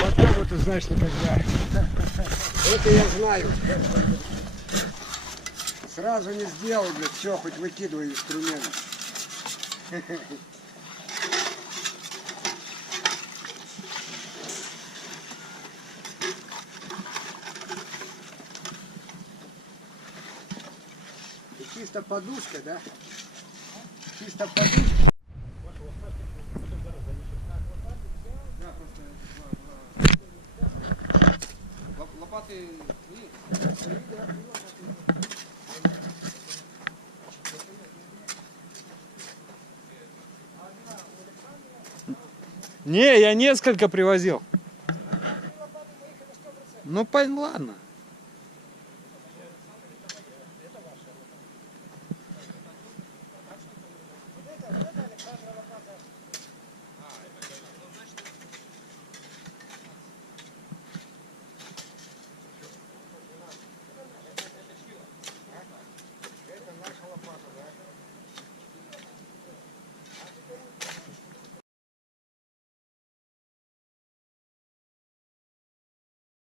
Потом ты знаешь никогда. Это я знаю. Сразу не сделал, блядь, все, хоть выкидывай инструмент. И чисто подушка, да? Чисто подушка. Лопаты Не, я несколько привозил. Ну, ладно.